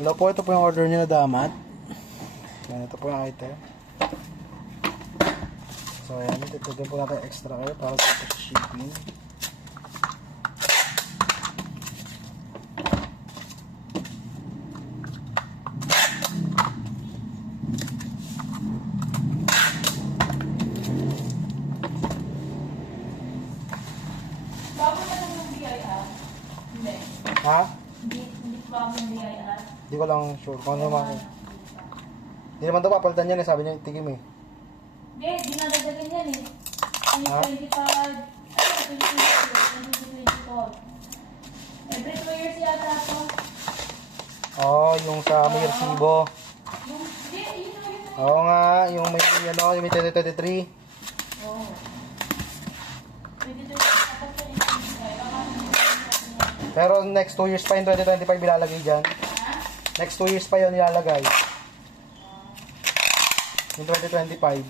Hello po, ito po yung order niyo na damat. Yan, ito po yung item. So, ayan. Ito din po natin extra kayo para sa shipping. Bago na lang yung BIR? Hindi. Ha? Hindi bago yung BIR? Hindi ko lang sure kung ano naman. Hindi naman daw papalitan yan eh. Sabi niya tigim eh. Hindi, dinadagdagan yan eh. Ha? 2025, 2024. Every 2 years yata ako. Oo, yung sa may resibo. Hindi, yun o yun. Oo nga, yung may ano, yung may 2023. Oo. 2025, tapos sa 2025. Pero next 2 years pa yung 2025 ilalagay dyan. Next 2 years pa yun ilalagay. Yung 2025.